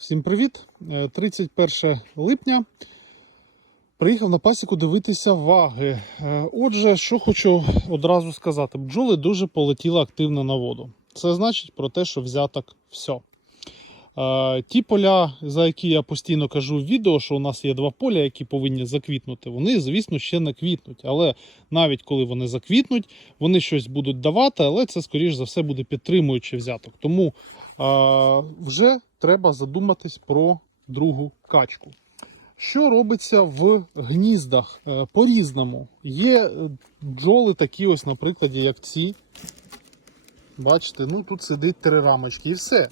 Всім привіт! Е, 31 липня. Приїхав на пасіку дивитися ваги. Е, Отже, що хочу одразу сказати: бджоли дуже полетіли активно на воду. Це значить про те, що взяток все. Ті поля, за які я постійно кажу в відео, що у нас є два поля, які повинні заквітнути, вони, звісно, ще не квітнуть. Але навіть коли вони заквітнуть, вони щось будуть давати, але це, скоріш за все, буде підтримуючий взяток. Тому а, вже треба задуматись про другу качку. Що робиться в гніздах Е, по-різному? Є е, бджоли такі, ось, на прикладі, як ці. Бачите, ну тут сидить три рамочки і все.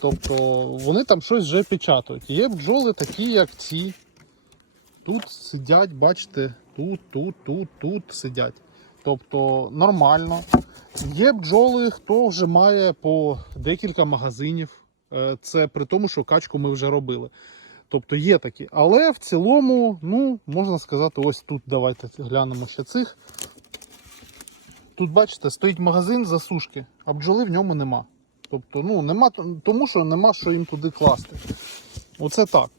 Тобто вони там щось вже печатають. Є бджоли такі, як ці. Тут сидять, бачите, тут, тут, тут, тут сидять. Тобто нормально. Є бджоли, хто вже має по декілька магазинів. Е, Це при тому, що качку ми вже робили. Тобто є такі. Але в цілому, ну, можна сказати, ось тут давайте глянемо ще цих. Тут, бачите, стоїть магазин засушки, а бджоли в ньому нема. Тобто, ну, нема, тому що нема що їм туди класти. Оце так.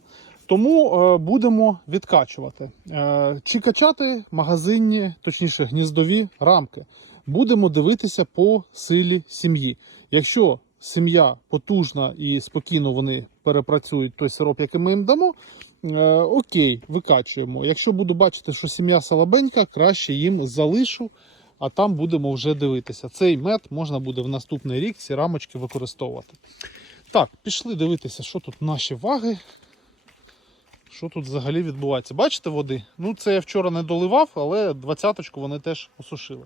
Тому е, будемо відкачувати. Е, чи качати магазинні, точніше, гніздові рамки. Будемо дивитися по силі сім'ї. Якщо сім'я потужна і спокійно вони перепрацюють той сироп, який ми їм дамо, е, окей, викачуємо. Якщо буду бачити, що сім'я слабенька, краще їм залишу, а там будемо вже дивитися. Цей мед можна буде в наступний рік ці рамочки використовувати. Так, пішли дивитися, що тут наші ваги. Що тут взагалі відбувається? Бачите води? Ну, це я вчора не доливав, але двадцяточку вони теж осушили.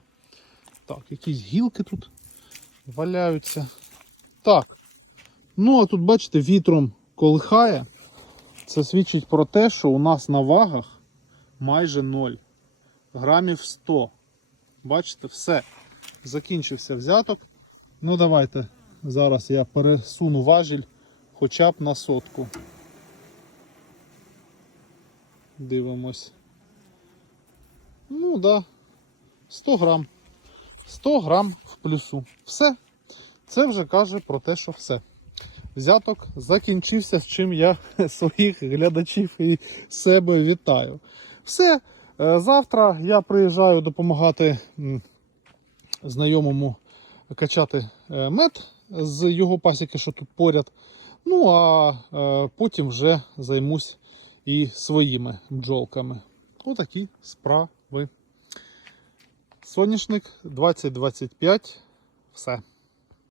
Так, якісь гілки тут валяються. Так. Ну, а тут, бачите, вітром колихає. Це свідчить про те, що у нас на вагах майже 0. Грамів 100. Бачите, все. Закінчився взяток. Ну, давайте зараз я пересуну важіль хоча б на сотку. Дивимось. Ну, да. 100 грам. 100 грам в плюсу. Все. Це вже каже про те, що все. Взяток закінчився, з чим я своїх глядачів і себе вітаю. Все. Е, Завтра я приїжджаю допомагати знайомому качати е, мед з його пасіки, що тут поряд. Ну а е, потім вже займусь і своїми бджолками. Отакі справи. Соняшник 2025. Все.